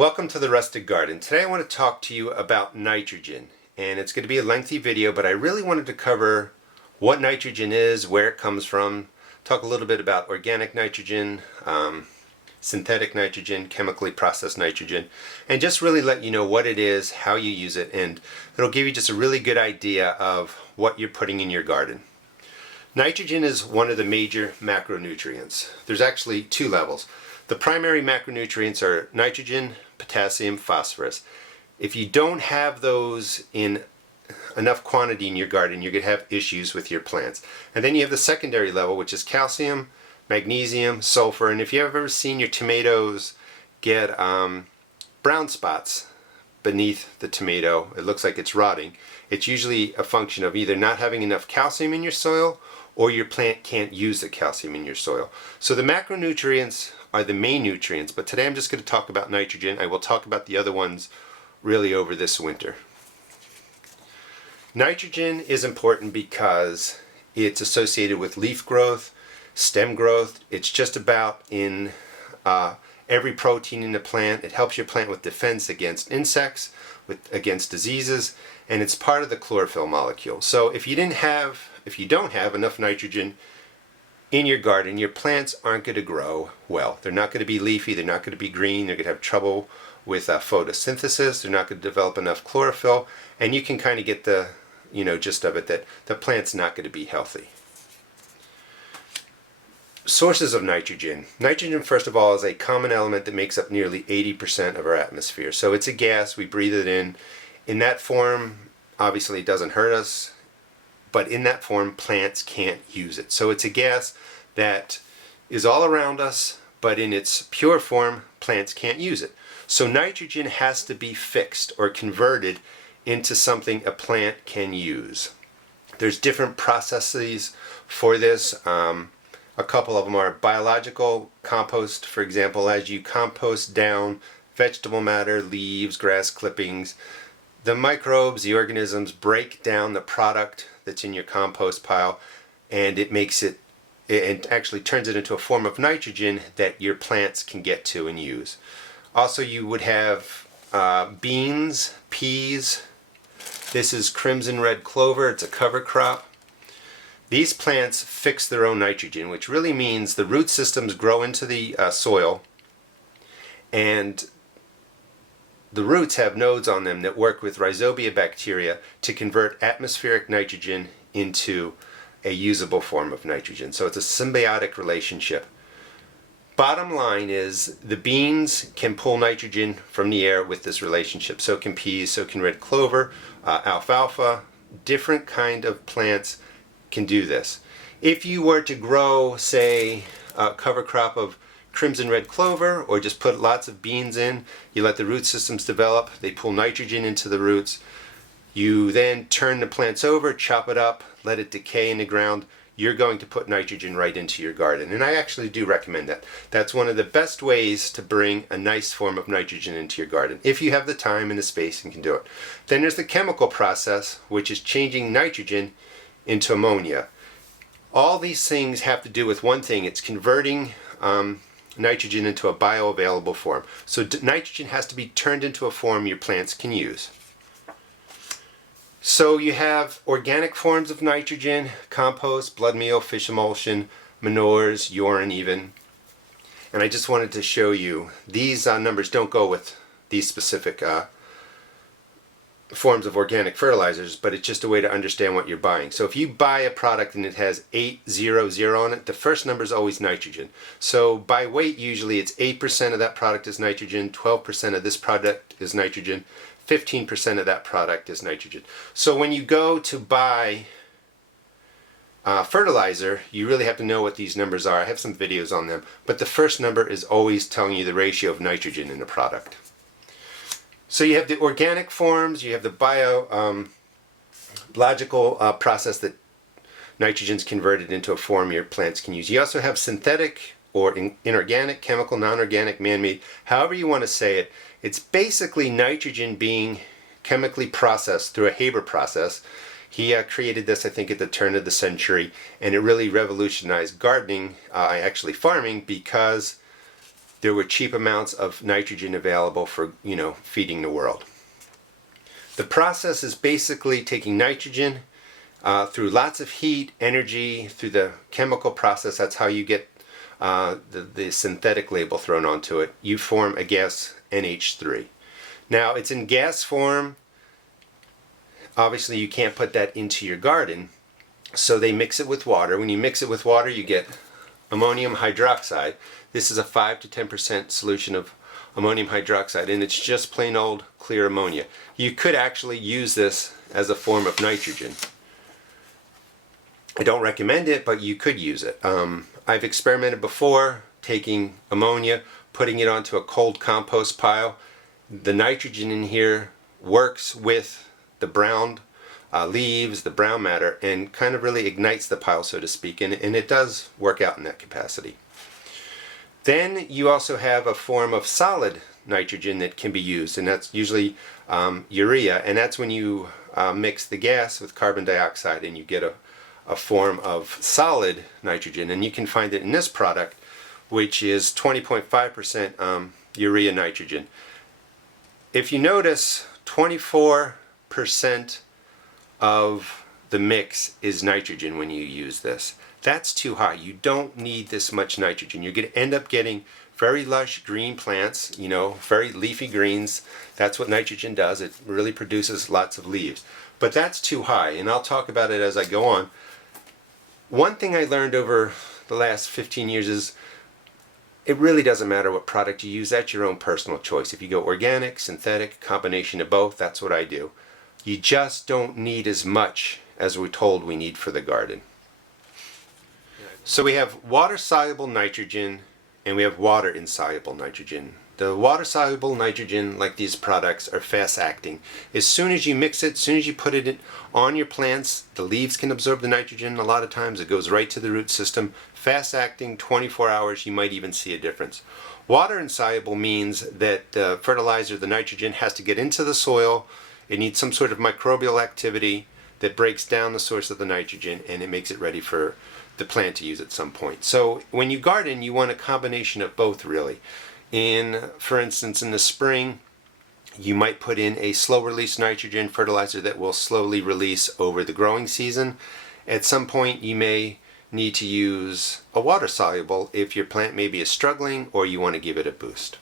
Welcome to the Rustic Garden. Today I want to talk to you about nitrogen, and it's going to be a lengthy video, but I really wanted to cover what nitrogen is, where it comes from, talk a little bit about organic nitrogen, synthetic nitrogen, chemically processed nitrogen, and just really let you know what it is, how you use it, and it'll give you just a really good idea of what you're putting in your garden. Nitrogen is one of the major macronutrients. There's actually two levels. The primary macronutrients are nitrogen, potassium, phosphorus. If you don't have those in enough quantity in your garden, you're going to have issues with your plants. And then you have the secondary level, which is calcium, magnesium, sulfur, and if you've ever seen your tomatoes get brown spots beneath the tomato, it looks like it's rotting, it's usually a function of either not having enough calcium in your soil or your plant can't use the calcium in your soil. So the macronutrients are the main nutrients, but today I'm just going to talk about nitrogen. I will talk about the other ones really over this winter. Nitrogen is important because it's associated with leaf growth, stem growth. It's just about in every protein in the plant. It helps your plant with defense against insects, against diseases, and it's part of the chlorophyll molecule. So if you don't have enough nitrogen in your garden, your plants aren't going to grow well. They're not going to be leafy, they're not going to be green, they're going to have trouble with photosynthesis, they're not going to develop enough chlorophyll, and you can kind of get the gist of it that the plant's not going to be healthy. Sources of nitrogen. Nitrogen, first of all, is a common element that makes up nearly 80% of our atmosphere. So it's a gas, we breathe it in. In that form, obviously it doesn't hurt us, but in that form plants can't use it. So it's a gas that is all around us, but in its pure form plants can't use it. So nitrogen has to be fixed or converted into something a plant can use. There's different processes for this. A couple of them are biological compost, for example. As you compost down vegetable matter, leaves, grass clippings, the microbes, the organisms break down the product that's in your compost pile, and it actually turns it into a form of nitrogen that your plants can get to and use. Also, you would have beans, peas. This is crimson red clover. It's a cover crop. These plants fix their own nitrogen, which really means the root systems grow into the soil, and the roots have nodes on them that work with rhizobia bacteria to convert atmospheric nitrogen into a usable form of nitrogen. So it's a symbiotic relationship. Bottom line is the beans can pull nitrogen from the air with this relationship. So can peas, so can red clover, alfalfa. Different kind of plants can do this. If you were to grow, say, a cover crop of crimson red clover, or just put lots of beans in, you let the root systems develop, they pull nitrogen into the roots, you then turn the plants over, chop it up, let it decay in the ground, you're going to put nitrogen right into your garden. And I actually do recommend that. That's one of the best ways to bring a nice form of nitrogen into your garden, if you have the time and the space and can do it. Then there's the chemical process, which is changing nitrogen into ammonia. All these things have to do with one thing. It's converting nitrogen into a bioavailable form. So nitrogen has to be turned into a form your plants can use. So you have organic forms of nitrogen: compost, blood meal, fish emulsion, manures, urine even. And I just wanted to show you these numbers don't go with these specific forms of organic fertilizers, but it's just a way to understand what you're buying. So if you buy a product and it has 800 on it, the first number is always nitrogen. So by weight, usually it's 8% of that product is nitrogen, 12% of this product is nitrogen, 15% of that product is nitrogen. So when you go to buy fertilizer, you really have to know what these numbers are. I have some videos on them, but the first number is always telling you the ratio of nitrogen in the product. So you have the organic forms, you have the biological process that nitrogen is converted into a form your plants can use. You also have synthetic or inorganic, chemical, non-organic, man-made, however you want to say it. It's basically nitrogen being chemically processed through a Haber process. He created this, I think, at the turn of the century, and it really revolutionized gardening, actually farming, because there were cheap amounts of nitrogen available for, feeding the world. The process is basically taking nitrogen through lots of heat, energy, through the chemical process. That's how you get the synthetic label thrown onto it. You form a gas NH3. Now it's in gas form. Obviously you can't put that into your garden, so they mix it with water. When you mix it with water, you get ammonium hydroxide. This is a 5 to 10% solution of ammonium hydroxide, and it's just plain old clear ammonia. You could actually use this as a form of nitrogen. I don't recommend it, but you could use it. I've experimented before taking ammonia, putting it onto a cold compost pile. The nitrogen in here works with the brown leaves, the brown matter, and kind of really ignites the pile, so to speak, and it does work out in that capacity. Then you also have a form of solid nitrogen that can be used, and that's usually urea, and that's when you mix the gas with carbon dioxide and you get a form of solid nitrogen, and you can find it in this product, which is 20.5% urea nitrogen. If you notice, 24% of the mix is nitrogen when you use this. That's too high. You don't need this much nitrogen. You're going to end up getting very lush green plants, very leafy greens. That's what nitrogen does. It really produces lots of leaves. But that's too high, and I'll talk about it as I go on. One thing I learned over the last 15 years is it really doesn't matter what product you use. That's your own personal choice. If you go organic, synthetic, combination of both, that's what I do. You just don't need as much as we're told we need for the garden. So we have water-soluble nitrogen and we have water-insoluble nitrogen. The water-soluble nitrogen, like these products, are fast-acting. As soon as you mix it, as soon as you put it on your plants, the leaves can absorb the nitrogen. A lot of times it goes right to the root system. Fast-acting, 24 hours, you might even see a difference. Water-insoluble means that the fertilizer, the nitrogen, has to get into the soil. It needs some sort of microbial activity that breaks down the source of the nitrogen, and it makes it ready for the plant to use at some point. So when you garden, you want a combination of both, really. For instance, in the spring, you might put in a slow release nitrogen fertilizer that will slowly release over the growing season. At some point, you may need to use a water soluble if your plant maybe is struggling or you want to give it a boost.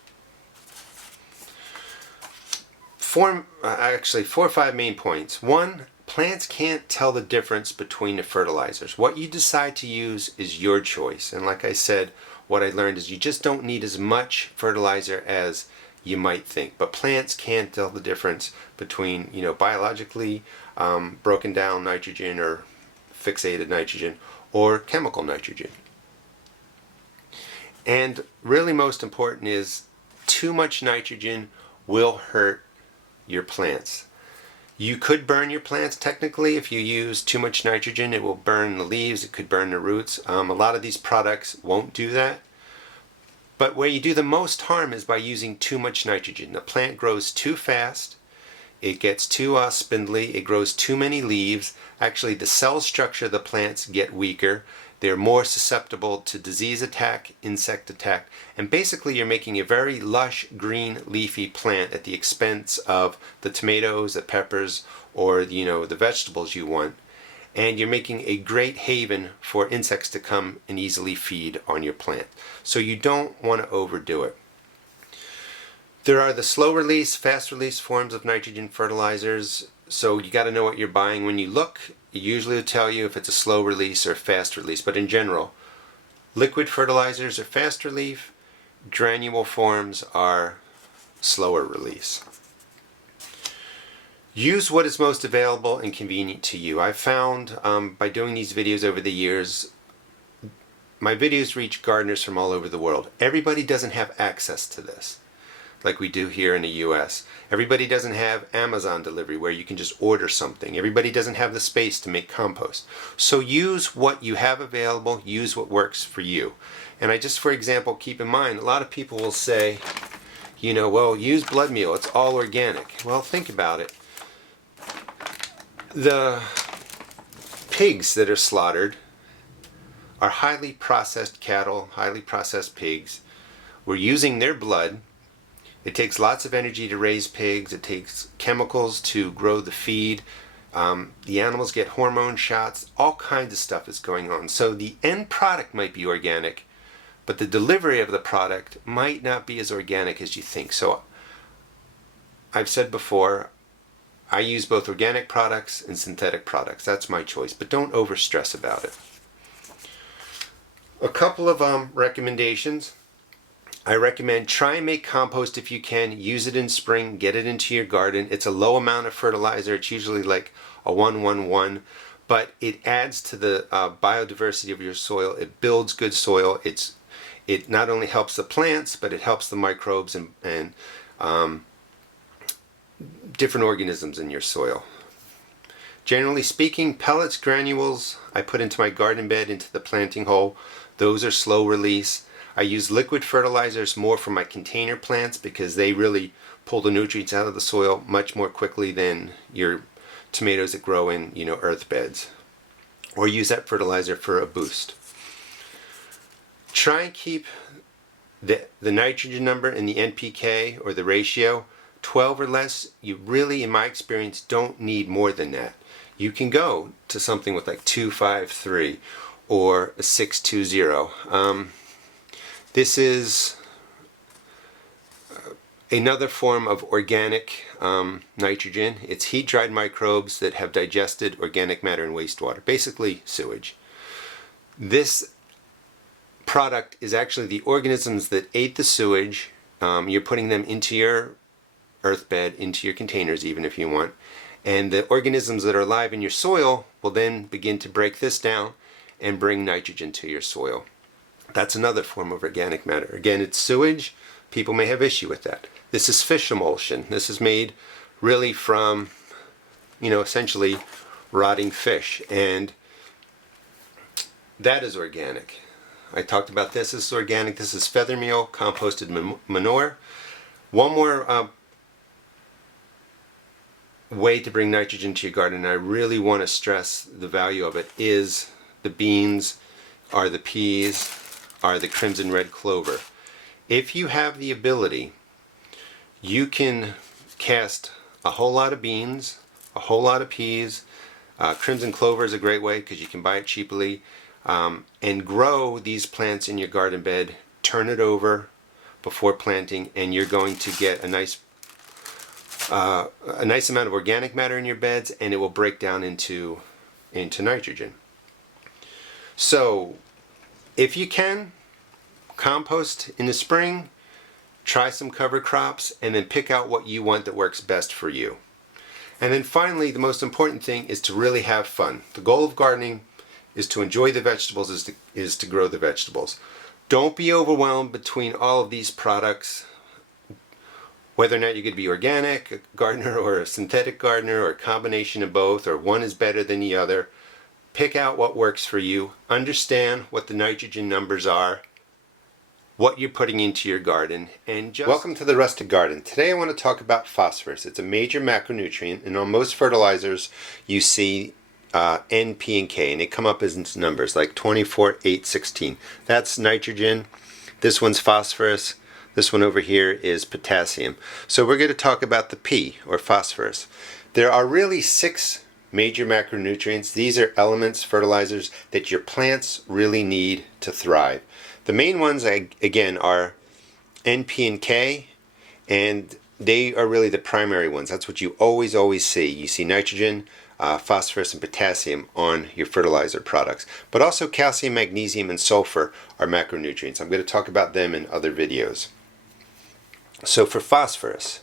Actually, 4 or 5 main points. One, plants can't tell the difference between the fertilizers. What you decide to use is your choice. And like I said, what I learned is you just don't need as much fertilizer as you might think. But plants can't tell the difference between, biologically broken down nitrogen or fixated nitrogen or chemical nitrogen. And really most important is too much nitrogen will hurt your plants. You could burn your plants technically if you use too much nitrogen. It will burn the leaves, it could burn the roots. A lot of these products won't do that. But where you do the most harm is by using too much nitrogen. The plant grows too fast, it gets too spindly, it grows too many leaves. Actually, the cell structure of the plants get weaker. They're more susceptible to disease attack, insect attack, and basically you're making a very lush, green, leafy plant at the expense of the tomatoes, the peppers, or the vegetables you want. And you're making a great haven for insects to come and easily feed on your plant. So you don't want to overdo it. There are the slow release, fast release forms of nitrogen fertilizers. So you got to know what you're buying. When you look, it usually will tell you if it's a slow release or fast release. But in general, liquid fertilizers are fast release, granule forms are slower release. Use what is most available and convenient to you. I've found by doing these videos over the years, my videos reach gardeners from all over the world. Everybody doesn't have access to this like we do here in the US. Everybody doesn't have Amazon delivery where you can just order something. Everybody doesn't have the space to make compost. So use what you have available, use what works for you. And I just, for example, keep in mind, a lot of people will say, well, use blood meal, it's all organic. Well, think about it. The pigs that are slaughtered are highly processed cattle, highly processed pigs, We're using their blood. It takes lots of energy to raise pigs. It takes chemicals to grow the feed. The animals get hormone shots. All kinds of stuff is going on. So the end product might be organic, but the delivery of the product might not be as organic as you think. So I've said before, I use both organic products and synthetic products. That's my choice, but don't overstress about it. A couple of recommendations. I recommend try and make compost if you can. Use it in spring. Get it into your garden. It's a low amount of fertilizer. It's usually like a 1-1-1, but it adds to the biodiversity of your soil. It builds good soil. It not only helps the plants, but it helps the microbes and different organisms in your soil. Generally speaking, pellets, granules, I put into my garden bed, into the planting hole. Those are slow release. I use liquid fertilizers more for my container plants because they really pull the nutrients out of the soil much more quickly than your tomatoes that grow in, earth beds. Or use that fertilizer for a boost. Try and keep the nitrogen number in the NPK or the ratio 12 or less. You really, in my experience, don't need more than that. You can go to something with like 253 or a 620. This is another form of organic nitrogen. It's heat-dried microbes that have digested organic matter in wastewater, basically sewage. This product is actually the organisms that ate the sewage. You're putting them into your earth bed, into your containers even if you want, and the organisms that are alive in your soil will then begin to break this down and bring nitrogen to your soil. That's another form of organic matter. Again, it's sewage. People may have issue with that. This is fish emulsion. This is made really from, essentially rotting fish, and that is organic. I talked about this. This is organic. This is feather meal, composted manure. One more way to bring nitrogen to your garden, and I really want to stress the value of it, is the beans, are the peas, are the crimson red clover. If you have the ability, you can cast a whole lot of beans, a whole lot of peas. Crimson clover is a great way because you can buy it cheaply, and grow these plants in your garden bed. Turn it over before planting, and you're going to get a nice amount of organic matter in your beds, and it will break down into nitrogen. So if you can, compost in the spring, try some cover crops, and then pick out what you want that works best for you. And then finally, the most important thing is to really have fun. The goal of gardening is to enjoy the vegetables, is to grow the vegetables. Don't be overwhelmed between all of these products, whether or not you're going to be organic, a gardener, or a synthetic gardener, or a combination of both, or one is better than the other. Pick out what works for you. Understand what the nitrogen numbers are, what you're putting into your garden, and just... Welcome to the Rustic Garden. Today I want to talk about phosphorus. It's a major macronutrient, and on most fertilizers you see N, P, and K, and they come up as numbers like 24, 8, 16. That's nitrogen. This one's phosphorus. This one over here is potassium. So we're going to talk about the P, or phosphorus. There are really 6 major macronutrients. These are elements, fertilizers, that your plants really need to thrive. The main ones, again, are N, P, and K, and they are really the primary ones. That's what you always see. You see nitrogen, phosphorus, and potassium on your fertilizer products. But also calcium, magnesium, and sulfur are macronutrients. I'm going to talk about them in other videos. So for phosphorus,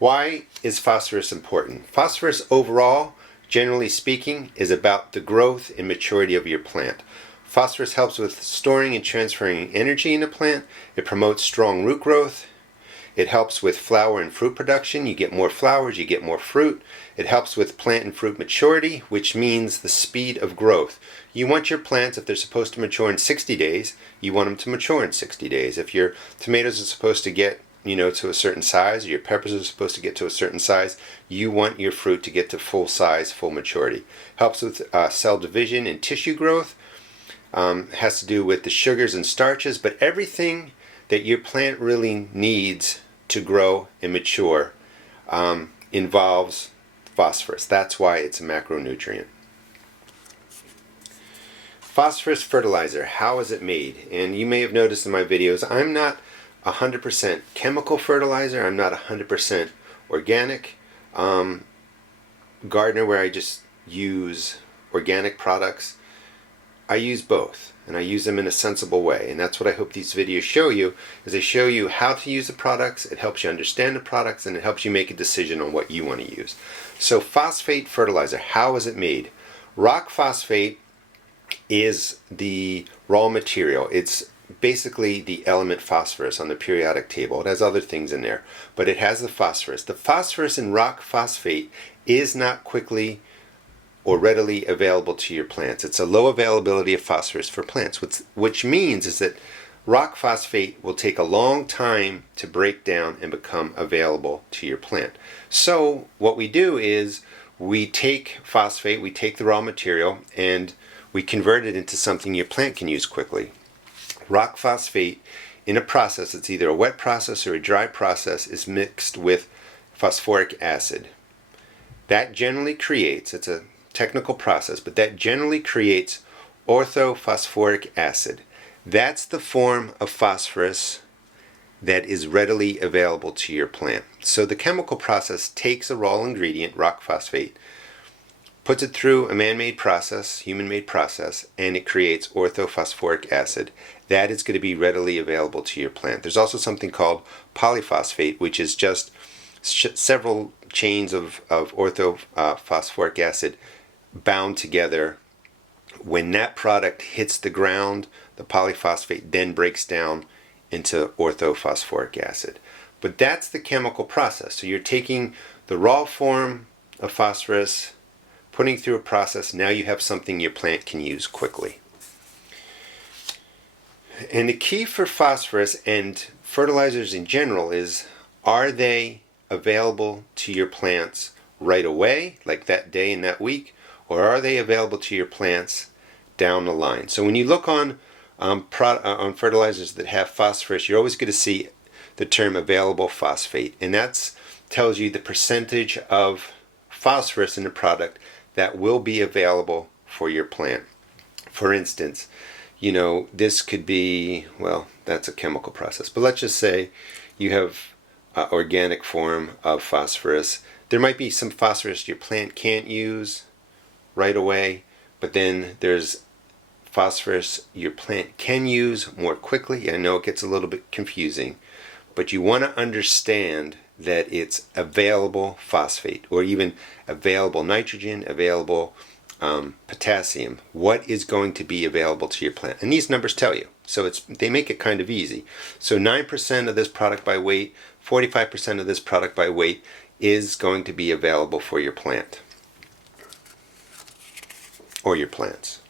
why is phosphorus important? Phosphorus overall, generally speaking, is about the growth and maturity of your plant. Phosphorus helps with storing and transferring energy in the plant. It promotes strong root growth. It helps with flower and fruit production. You get more flowers, you get more fruit. It helps with plant and fruit maturity, which means the speed of growth. You want your plants, if they're supposed to mature in 60 days, you want them to mature in 60 days. If your tomatoes are supposed to get to a certain size, or your peppers are supposed to get to a certain size, you want your fruit to get to full size, full maturity. Helps with cell division and tissue growth. Has to do with the sugars and starches, but everything that your plant really needs to grow and mature involves phosphorus. That's why it's a macronutrient. Phosphorus fertilizer, how is it made? And you may have noticed in my videos, I'm not 100% chemical fertilizer, I'm not 100% organic gardener where I just use organic products. I use both, and I use them in a sensible way, and that's what I hope these videos show you, is they show you how to use the products, it helps you understand the products, and it helps you make a decision on what you want to use. So phosphate fertilizer, how is it made? Rock phosphate is the raw material. It's basically the element phosphorus on the periodic table. It has other things in there, but it has the phosphorus. The phosphorus in rock phosphate is not quickly or readily available to your plants. It's a low availability of phosphorus for plants, which means is that rock phosphate will take a long time to break down and become available to your plant. So what we do is we take phosphate, we take the raw material, and we convert it into something your plant can use quickly. Rock phosphate, in a process, it's either a wet process or a dry process, is mixed with phosphoric acid. That generally creates, it's a technical process, but that generally creates orthophosphoric acid. That's the form of phosphorus that is readily available to your plant. So the chemical process takes a raw ingredient, rock phosphate, puts it through a man-made process, human-made process, and it creates orthophosphoric acid. That is going to be readily available to your plant. There's also something called polyphosphate, which is just several chains of orthophosphoric acid bound together. When that product hits the ground, the polyphosphate then breaks down into orthophosphoric acid. But that's the chemical process. So you're taking the raw form of phosphorus, putting through a process, now you have something your plant can use quickly. And the key for phosphorus and fertilizers in general is, are they available to your plants right away, like that day and that week, or are they available to your plants down the line? So when you look on fertilizers that have phosphorus, you're always going to see the term available phosphate, and that tells you the percentage of phosphorus in the product that will be available for your plant. For instance, this could be, well, that's a chemical process, but let's just say you have organic form of phosphorus. There might be some phosphorus your plant can't use right away, but then there's phosphorus your plant can use more quickly. I know it gets a little bit confusing, but you want to understand that it's available phosphate, or even available nitrogen, available potassium. What is going to be available to your plant? And these numbers tell you. So they make it kind of easy. So 9% of this product by weight, 45% of this product by weight is going to be available for your plant or your plants.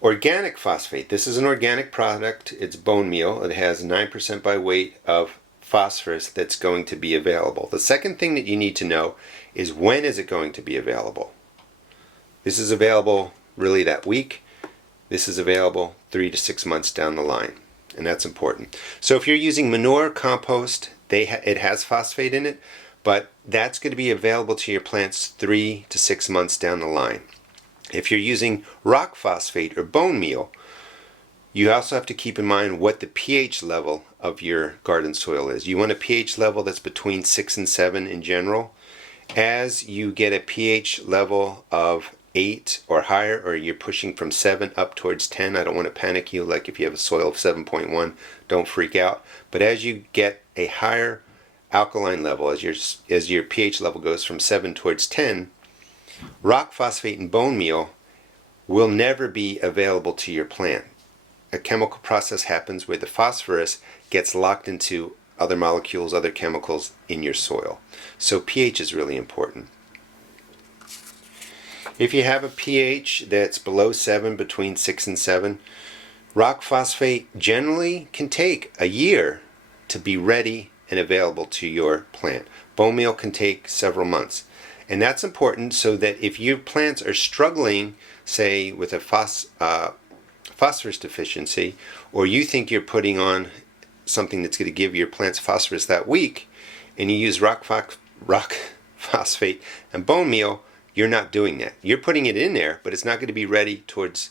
Organic phosphate. This is an organic product. It's bone meal. It has 9% by weight of phosphorus that's going to be available. The second thing that you need to know is, when is it going to be available? This is available really that week. This is available 3 to 6 months down the line, and that's important. So if you're using manure, compost, it has phosphate in it, but that's going to be available to your plants 3 to 6 months down the line. If you're using rock phosphate or bone meal, you also have to keep in mind what the pH level of your garden soil is. You want a pH level that's between 6 and 7 in general. As you get a pH level of 8 or higher, or you're pushing from 7 up towards 10, I don't want to panic you, like if you have a soil of 7.1, don't freak out. But as you get a higher alkaline level, as your pH level goes from 7 towards 10, rock phosphate and bone meal will never be available to your plant. A chemical process happens where the phosphorus gets locked into other molecules, other chemicals in your soil. So pH is really important. If you have a pH that's below 7, between 6 and 7, rock phosphate generally can take a year to be ready and available to your plant. Bone meal can take several months. And that's important so that if your plants are struggling, say, with a phosphorus deficiency, or you think you're putting on something that's going to give your plants phosphorus that week, and you use rock phosphate and bone meal, you're not doing that. You're putting it in there, but it's not going to be ready towards,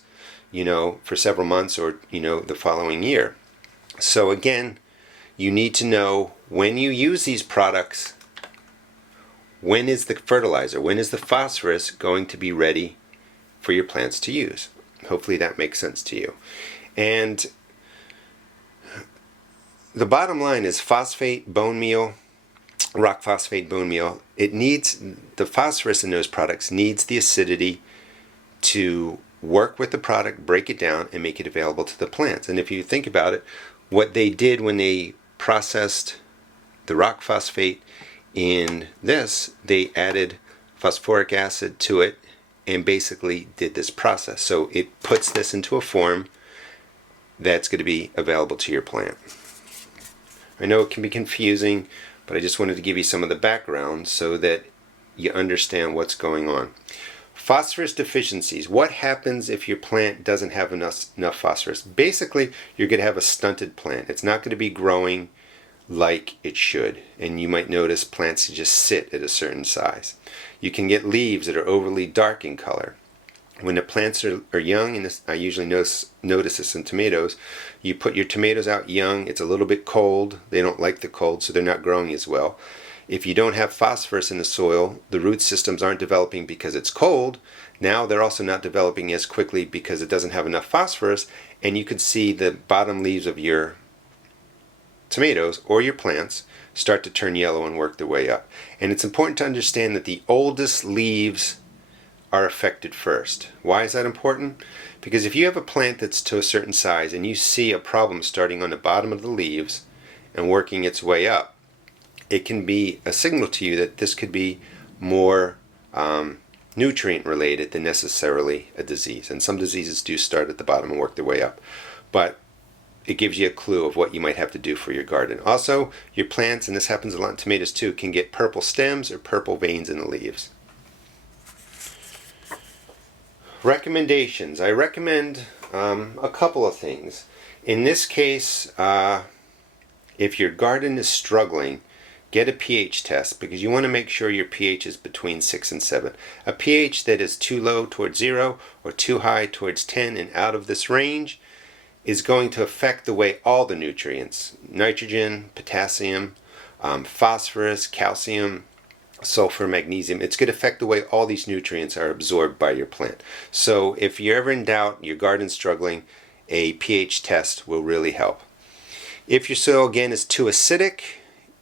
for several months or, the following year. So again, you need to know when you use these products, when is the fertilizer, when is the phosphorus going to be ready for your plants to use. Hopefully that makes sense to you. And the bottom line is phosphate, bone meal, rock phosphate, bone meal, it needs, the phosphorus in those products needs the acidity to work with the product, break it down, and make it available to the plants. And if you think about it, what they did when they processed the rock phosphate in this, they added phosphoric acid to it and basically did this process. So it puts this into a form that's going to be available to your plant. I know it can be confusing, but I just wanted to give you some of the background so that you understand what's going on. Phosphorus deficiencies. What happens if your plant doesn't have enough phosphorus? Basically, you're going to have a stunted plant. It's not going to be growing like it should. And you might notice plants just sit at a certain size. You can get leaves that are overly dark in color. When the plants are young, and this, I usually notice this in tomatoes, you put your tomatoes out young, it's a little bit cold, they don't like the cold, so they're not growing as well. If you don't have phosphorus in the soil, the root systems aren't developing because it's cold. Now they're also not developing as quickly because it doesn't have enough phosphorus, and you can see the bottom leaves of your tomatoes or your plants start to turn yellow and work their way up. And it's important to understand that the oldest leaves are affected first. Why is that important? Because if you have a plant that's to a certain size and you see a problem starting on the bottom of the leaves and working its way up, it can be a signal to you that this could be more nutrient related than necessarily a disease. And some diseases do start at the bottom and work their way up. But it gives you a clue of what you might have to do for your garden. Also, your plants, and this happens a lot in tomatoes too, can get purple stems or purple veins in the leaves. Recommendations. I recommend a couple of things. In this case, if your garden is struggling, get a pH test because you want to make sure your pH is between 6 and 7. A pH that is too low towards 0 or too high towards 10 and out of this range is going to affect the way all the nutrients, nitrogen, potassium, phosphorus, calcium, sulfur, magnesium, it's going to affect the way all these nutrients are absorbed by your plant. So if you're ever in doubt, your garden's struggling, a pH test will really help. If your soil again is too acidic,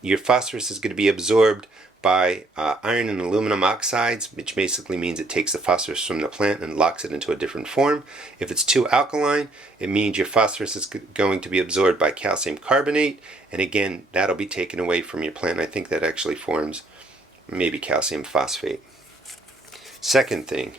your phosphorus is going to be absorbed by iron and aluminum oxides, which basically means it takes the phosphorus from the plant and locks it into a different form. If it's too alkaline, it means your phosphorus is going to be absorbed by calcium carbonate, and again, that'll be taken away from your plant. I think that actually forms maybe calcium phosphate. Second thing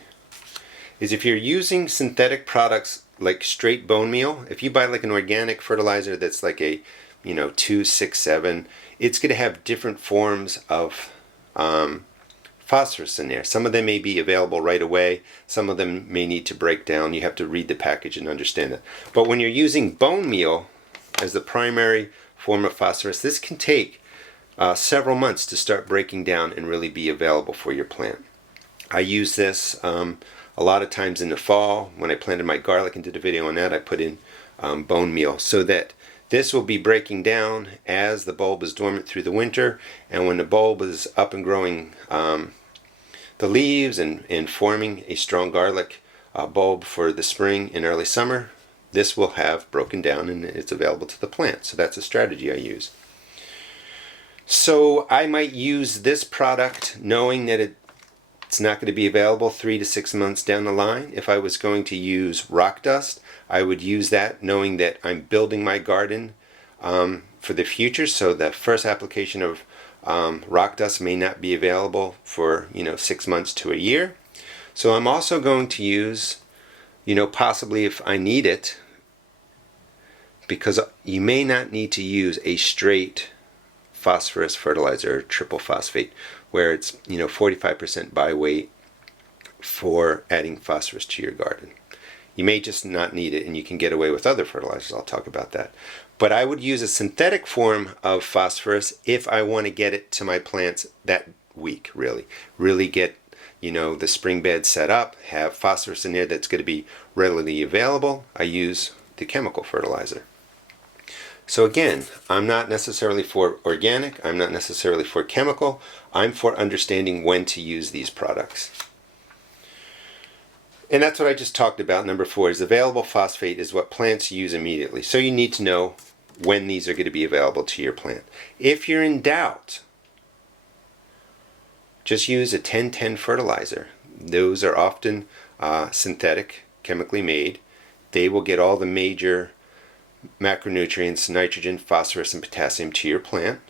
is if you're using synthetic products like straight bone meal, if you buy like an organic fertilizer that's like a 2,6,7, it's going to have different forms of phosphorus in there. Some of them may be available right away. Some of them may need to break down. You have to read the package and understand it. But when you're using bone meal as the primary form of phosphorus, this can take several months to start breaking down and really be available for your plant. I use this a lot of times in the fall. When I planted my garlic and did a video on that, I put in bone meal so that this will be breaking down as the bulb is dormant through the winter, and when the bulb is up and growing the leaves and forming a strong garlic bulb for the spring and early summer, this will have broken down and it's available to the plant. So that's a strategy I use. So I might use this product knowing that it's not going to be available 3 to 6 months down the line. If I was going to use rock dust, I would use that knowing that I'm building my garden for the future. So the first application of rock dust may not be available for 6 months to a year. So I'm also going to use, possibly if I need it, because you may not need to use a straight phosphorus fertilizer, triple phosphate, where it's 45% by weight for adding phosphorus to your garden. You may just not need it, and you can get away with other fertilizers. I'll talk about that. But I would use a synthetic form of phosphorus if I want to get it to my plants that week, really get, you know, the spring bed set up, have phosphorus in there that's going to be readily available. I use the chemical fertilizer. So again, I'm not necessarily for organic, I'm not necessarily for chemical, I'm for understanding when to use these products. And that's what I just talked about. Number 4 is available phosphate is what plants use immediately. So you need to know when these are going to be available to your plant. If you're in doubt, just use a 10-10 fertilizer. Those are often synthetic, chemically made. They will get all the major macronutrients, nitrogen, phosphorus, and potassium to your plant.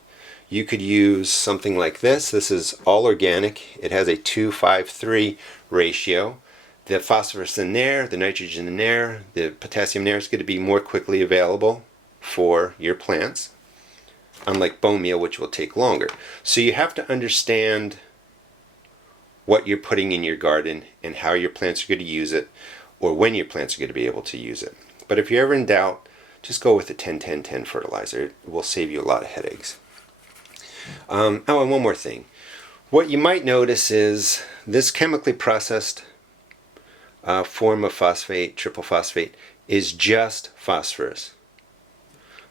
You could use something like this. This is all organic. It has a 2:5:3 ratio. The phosphorus in there, the nitrogen in there, the potassium in there is going to be more quickly available for your plants, unlike bone meal, which will take longer. So you have to understand what you're putting in your garden and how your plants are going to use it, or when your plants are going to be able to use it. But if you're ever in doubt, just go with the 10-10-10 fertilizer. It will save you a lot of headaches. And one more thing. What you might notice is this chemically processed form of phosphate, triple phosphate, is just phosphorus.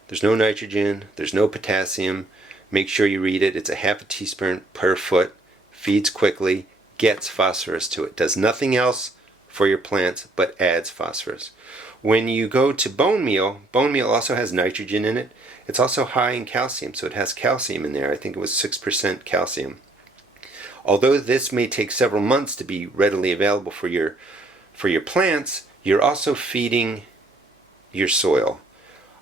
There's no nitrogen, there's no potassium. Make sure you read it. It's a 1/2 teaspoon per foot, feeds quickly, gets phosphorus to it. Does nothing else for your plants but adds phosphorus. When you go to bone meal also has nitrogen in it. It's also high in calcium, so it has calcium in there. I think it was 6% calcium. Although this may take several months to be readily available for your plants, you're also feeding your soil.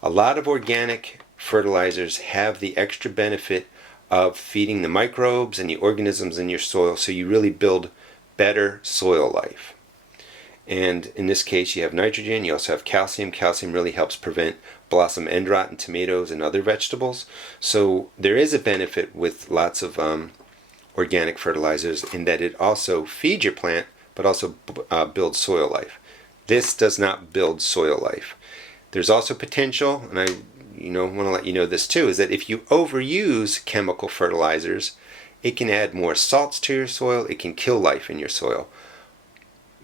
A lot of organic fertilizers have the extra benefit of feeding the microbes and the organisms in your soil, so you really build better soil life. And in this case, you have nitrogen, you also have calcium. Calcium really helps prevent blossom end rot in tomatoes and other vegetables. So there is a benefit with lots of organic fertilizers in that it also feeds your plant, but also builds soil life. This does not build soil life. There's also potential, and I want to let you know this too, is that if you overuse chemical fertilizers, it can add more salts to your soil, it can kill life in your soil.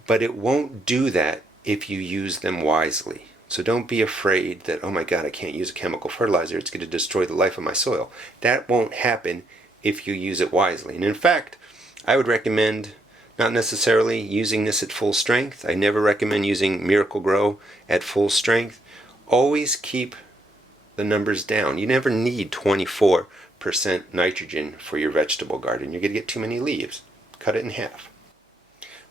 But it won't do that if you use them wisely. So don't be afraid that, oh my God, I can't use a chemical fertilizer, it's going to destroy the life of my soil. That won't happen if you use it wisely. And in fact, I would recommend not necessarily using this at full strength. I never recommend using Miracle-Gro at full strength. Always keep the numbers down. You never need 24% nitrogen for your vegetable garden. You're going to get too many leaves. Cut it in half.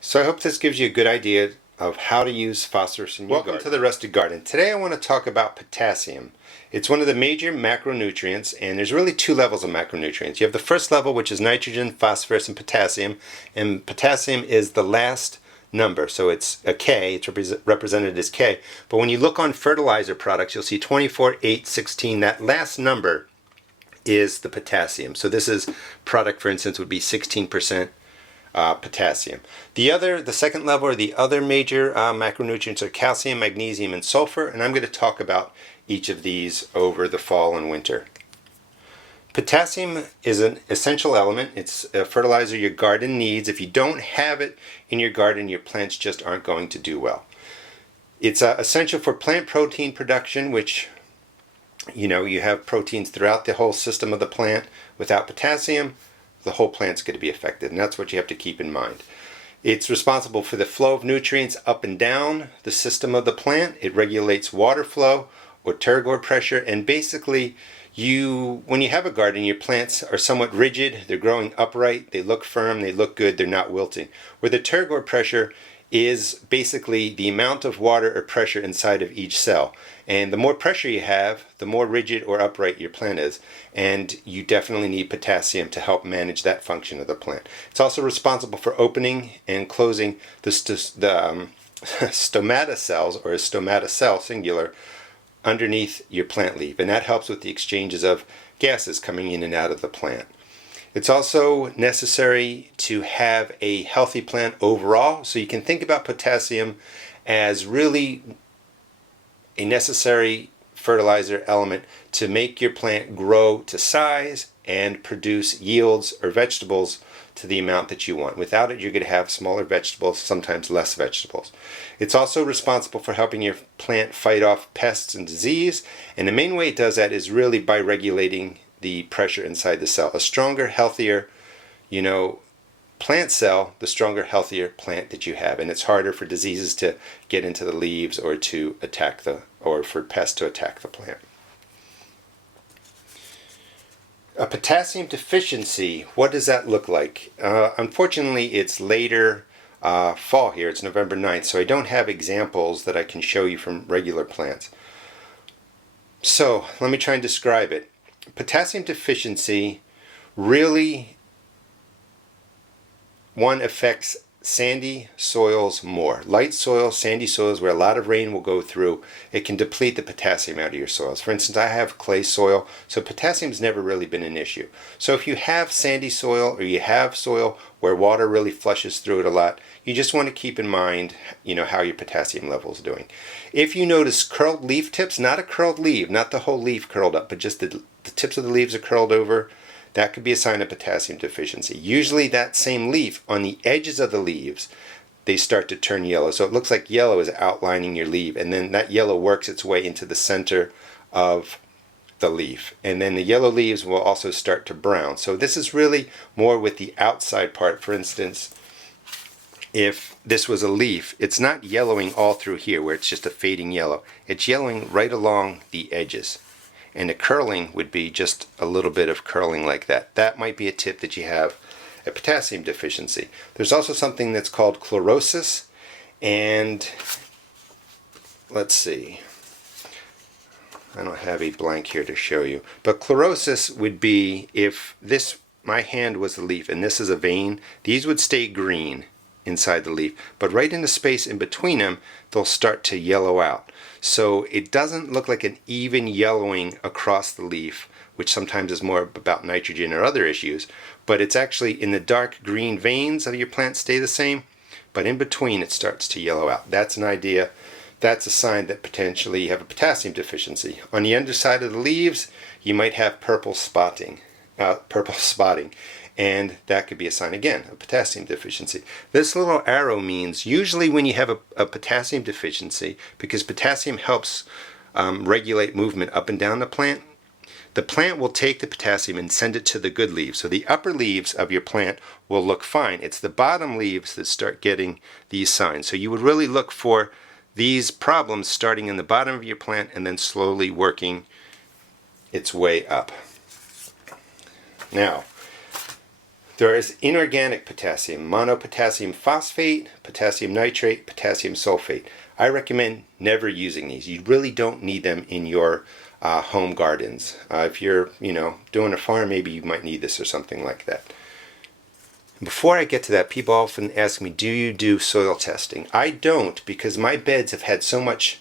So I hope this gives you a good idea of how to use phosphorus in your garden. Welcome to the Rustic Garden. Today I want to talk about potassium. It's one of the major macronutrients, and there's really 2 levels of macronutrients. You have the first level, which is nitrogen, phosphorus, and potassium is the last number, so it's a K, it's represented as K. But when you look on fertilizer products, you'll see 24, 8, 16, that last number is the potassium. So this is product, for instance, would be 16% potassium. The second level, or the other major macronutrients, are calcium, magnesium, and sulfur, and I'm going to talk about each of these over the fall and winter. Potassium is an essential element. It's a fertilizer your garden needs. If you don't have it in your garden, your plants just aren't going to do well. It's essential for plant protein production, which, you have proteins throughout the whole system of the plant. Without potassium, the whole plant's going to be affected, and that's what you have to keep in mind. It's responsible for the flow of nutrients up and down the system of the plant. It regulates water flow or turgor pressure, and basically when you have a garden, your plants are somewhat rigid, they're growing upright, they look firm, they look good, they're not wilting. Where the turgor pressure is basically the amount of water or pressure inside of each cell. And the more pressure you have, the more rigid or upright your plant is. And you definitely need potassium to help manage that function of the plant. It's also responsible for opening and closing the stomata cells, or a stomata cell, singular, underneath your plant leaf. And that helps with the exchanges of gases coming in and out of the plant. It's also necessary to have a healthy plant overall, so you can think about potassium as really a necessary fertilizer element to make your plant grow to size and produce yields or vegetables to the amount that you want. Without it, you're going to have smaller vegetables, sometimes less vegetables. It's also responsible for helping your plant fight off pests and disease, and the main way it does that is really by regulating the pressure inside the cell. A stronger, healthier, plant cell, the stronger, healthier plant that you have, and it's harder for diseases to get into the leaves or to attack or for pests to attack the plant. A potassium deficiency, what does that look like? Unfortunately, it's later fall here. It's November 9th, so I don't have examples that I can show you from regular plants. So let me try and describe it. Potassium deficiency really, one, affects sandy soils more. Light soils, sandy soils where a lot of rain will go through, it can deplete the potassium out of your soils. For instance, I have clay soil, so potassium's never really been an issue. So if you have sandy soil or you have soil where water really flushes through it a lot, you just want to keep in mind, how your potassium level is doing. If you notice curled leaf tips, not a curled leaf, not the whole leaf curled up, but just the tips of the leaves are curled over, that could be a sign of potassium deficiency. Usually that same leaf, on the edges of the leaves, they start to turn yellow. So it looks like yellow is outlining your leaf, and then that yellow works its way into the center of the leaf. And then the yellow leaves will also start to brown. So this is really more with the outside part. For instance, if this was a leaf, it's not yellowing all through here where it's just a fading yellow. It's yellowing right along the edges. And the curling would be just a little bit of curling like that. That might be a tip that you have a potassium deficiency. There's also something that's called chlorosis, and let's see, I don't have a blank here to show you, but chlorosis would be if my hand was the leaf and this is a vein, these would stay green inside the leaf, but right in the space in between them, they'll start to yellow out. So it doesn't look like an even yellowing across the leaf, which sometimes is more about nitrogen or other issues, but it's actually in the dark green veins of your plant stay the same, but in between it starts to yellow out. That's an idea. That's a sign that potentially you have a potassium deficiency. On the underside of the leaves, you might have purple spotting, and that could be a sign again of potassium deficiency. This little arrow means usually when you have a potassium deficiency, because potassium helps regulate movement up and down the plant will take the potassium and send it to the good leaves. So the upper leaves of your plant will look fine. It's the bottom leaves that start getting these signs. So you would really look for these problems starting in the bottom of your plant and then slowly working its way up. Now, there is inorganic potassium, monopotassium phosphate, potassium nitrate, potassium sulfate. I recommend never using these. You really don't need them in your home gardens. If you're, doing a farm, maybe you might need this or something like that. Before I get to that, people often ask me, do you do soil testing? I don't, because my beds have had so much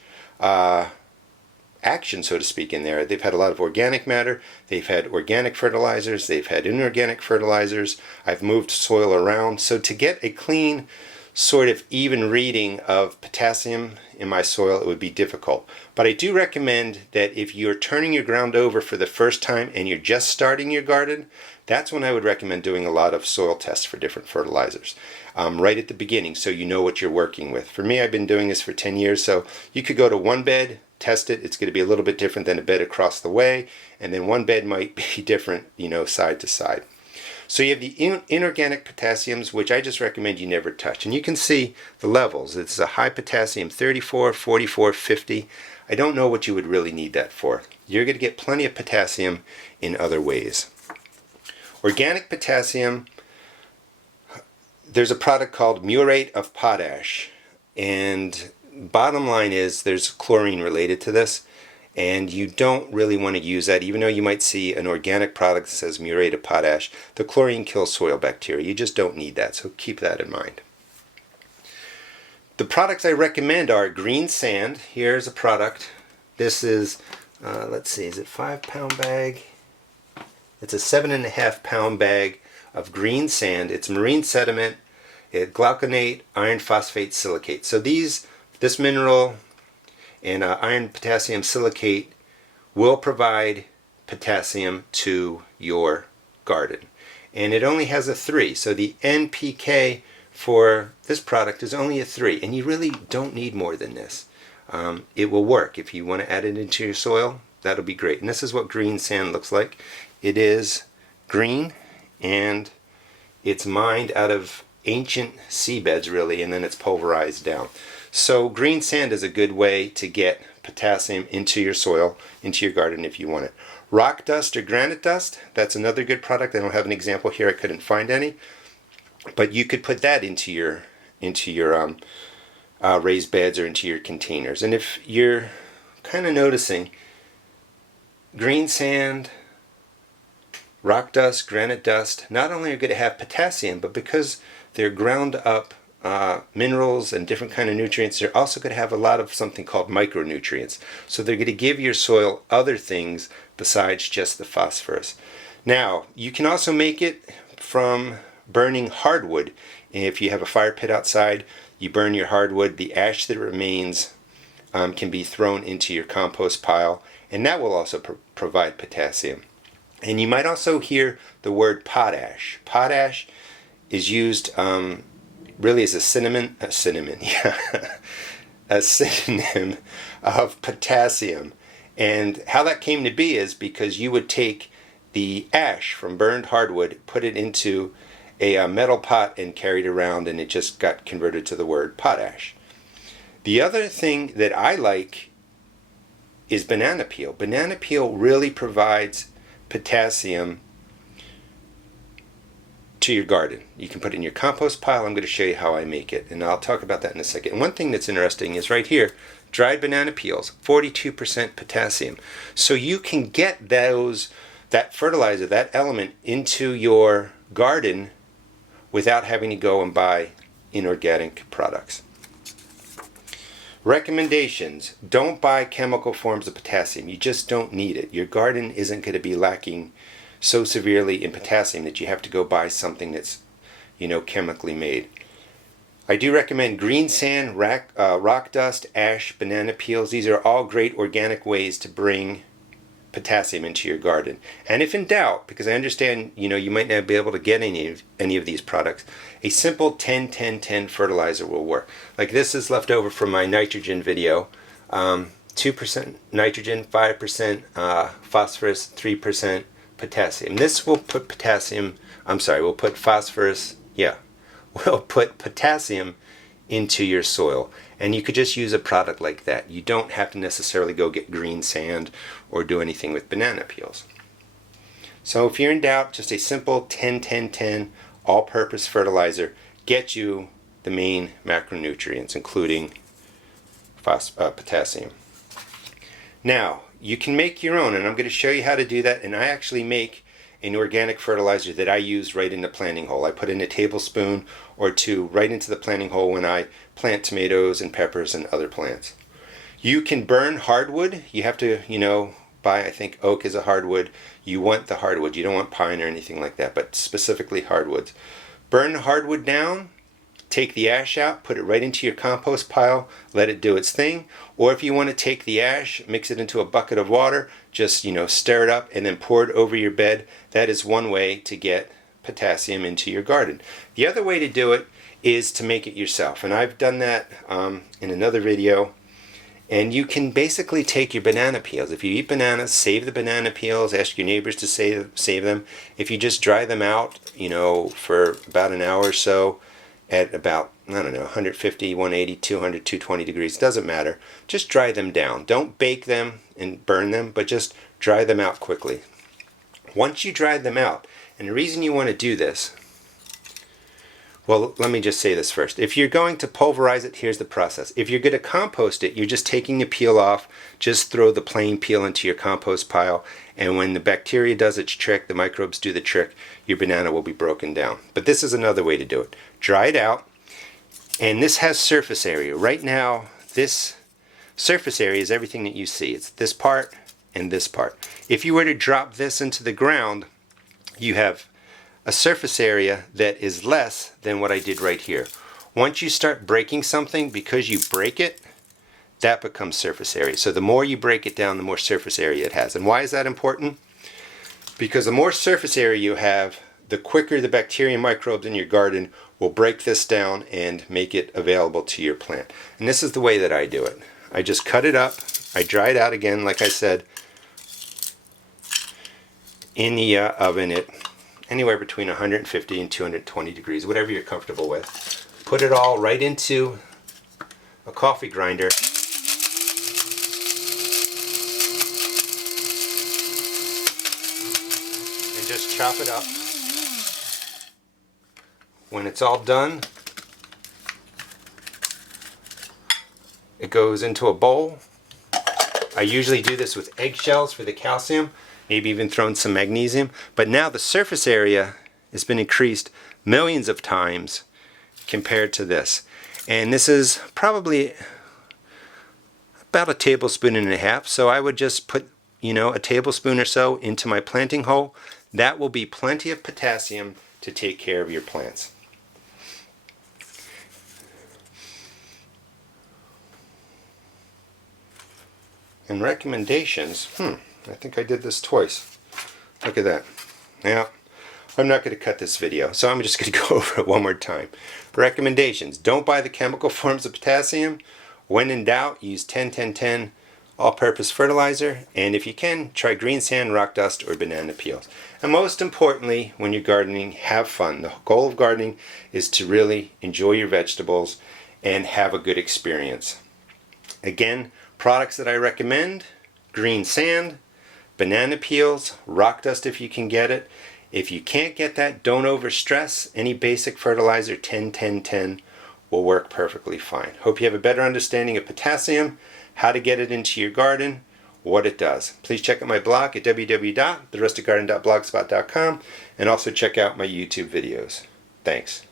action, so to speak, in there. They've had a lot of organic matter, they've had organic fertilizers, they've had inorganic fertilizers, I've moved soil around. So to get a clean, sort of even reading of potassium in my soil, it would be difficult. But I do recommend that if you're turning your ground over for the first time and you're just starting your garden, that's when I would recommend doing a lot of soil tests for different fertilizers right at the beginning, so you know what you're working with. For me, I've been doing this for 10 years, so you could go to one bed, test it. It's going to be a little bit different than a bed across the way, and then one bed might be different, side to side. So you have the inorganic potassiums, which I just recommend you never touch. And you can see the levels. It's a high potassium, 34, 44, 50. I don't know what you would really need that for. You're going to get plenty of potassium in other ways. Organic potassium, there's a product called muriate of potash. And bottom line is there's chlorine related to this. And you don't really want to use that, even though you might see an organic product that says muriate of potash. The chlorine kills soil bacteria. You just don't need that, so keep that in mind. The products I recommend are green sand. Here's a product. This is, let's see, is it 5-pound bag? It's a 7.5-pound bag of green sand. It's marine sediment, glauconate, iron phosphate silicate. So this mineral and iron potassium silicate will provide potassium to your garden. And it only has a 3, so the NPK for this product is only a 3, and you really don't need more than this. It will work. If you want to add it into your soil, that'll be great. And this is what green sand looks like. It is green, and it's mined out of ancient seabeds, really, and then it's pulverized down. So green sand is a good way to get potassium into your soil, into your garden if you want it. Rock dust or granite dust, that's another good product. I don't have an example here, I couldn't find any. But you could put that into your raised beds or into your containers. And if you're kind of noticing, green sand, rock dust, granite dust, not only are going to have potassium, but because they're ground up minerals and different kind of nutrients, they're also going to have a lot of something called micronutrients. So they're going to give your soil other things besides just the phosphorus. Now, you can also make it from burning hardwood. If you have a fire pit outside, you burn your hardwood, the ash that remains can be thrown into your compost pile, and that will also provide potassium. And you might also hear the word potash. Potash is used really as a synonym of potassium. And how that came to be is because you would take the ash from burned hardwood, put it into a metal pot and carry it around, and it just got converted to the word potash. The other thing that I like is banana peel. Banana peel really provides potassium to your garden. You can put it in your compost pile. I'm going to show you how I make it, and I'll talk about that in a second. And one thing that's interesting is right here, dried banana peels, 42% potassium. So you can get that fertilizer, that element into your garden without having to go and buy inorganic products. Recommendations: don't buy chemical forms of potassium. You just don't need it. Your garden isn't going to be lacking so severely in potassium that you have to go buy something that's, chemically made. I do recommend green sand, rock dust, ash, banana peels. These are all great organic ways to bring potassium into your garden. And if in doubt, because I understand you might not be able to get any of these products, a simple 10-10-10 fertilizer will work. Like this is left over from my nitrogen video. 2% nitrogen, 5% phosphorus, 3% potassium. This will put we'll put potassium into your soil. And you could just use a product like that. You don't have to necessarily go get green sand or do anything with banana peels. So if you're in doubt, just a simple 10-10-10 all-purpose fertilizer gets you the main macronutrients, including potassium. Now, you can make your own, and I'm going to show you how to do that. And I actually make an organic fertilizer that I use right in the planting hole. I put in a tablespoon or two right into the planting hole when I plant tomatoes and peppers and other plants. You can burn hardwood. You have to, buy, I think oak is a hardwood. You want the hardwood. You don't want pine or anything like that, but specifically hardwoods. Burn the hardwood down, take the ash out, put it right into your compost pile, let it do its thing. Or if you want to take the ash, mix it into a bucket of water, just stir it up and then pour it over your bed. That is one way to get potassium into your garden. The other way to do it is to make it yourself, and I've done that in another video. And you can basically take your banana peels. If you eat bananas, save the banana peels, ask your neighbors to save them. If you just dry them out, for about an hour or so at about, 150, 180, 200, 220 degrees, doesn't matter. Just dry them down. Don't bake them and burn them, but just dry them out quickly. Once you dry them out, and the reason you want to do this, well, let me just say this first. If you're going to pulverize it, here's the process. If you're going to compost it, you're just taking the peel off. Just throw the plain peel into your compost pile, and when the bacteria does its trick, the microbes do the trick, your banana will be broken down. But this is another way to do it. Dry it out, and this has surface area. Right now, this surface area is everything that you see. It's this part and this part. If you were to drop this into the ground, you have a surface area that is less than what I did right here. Once you start breaking something, because you break it, that becomes surface area. So the more you break it down, the more surface area it has. And why is that important? Because the more surface area you have, the quicker the bacteria and microbes in your garden will break this down and make it available to your plant. And this is the way that I do it. I just cut it up, I dry it out again, like I said, in the oven at anywhere between 150 and 220 degrees, whatever you're comfortable with. Put it all right into a coffee grinder. Just chop it up. When it's all done, it goes into a bowl. I usually do this with eggshells for the calcium, maybe even throw in some magnesium. But now the surface area has been increased millions of times compared to this. And this is probably about a tablespoon and a half. So I would just put, a tablespoon or so into my planting hole. That will be plenty of potassium to take care of your plants. And recommendations, I think I did this twice. Look at that. Now, I'm not going to cut this video, so I'm just going to go over it one more time. Recommendations: don't buy the chemical forms of potassium. When in doubt, use 10-10-10 all-purpose fertilizer, and if you can, try green sand, rock dust, or banana peels. And most importantly, when you're gardening, have fun. The goal of gardening is to really enjoy your vegetables and have a good experience. Again, products that I recommend: green sand, banana peels, rock dust if you can get it. If you can't get that, don't overstress. Any basic fertilizer, 10-10-10, will work perfectly fine. Hope you have a better understanding of potassium, how to get it into your garden, what it does. Please check out my blog at www.therusticgarden.blogspot.com and also check out my YouTube videos. Thanks.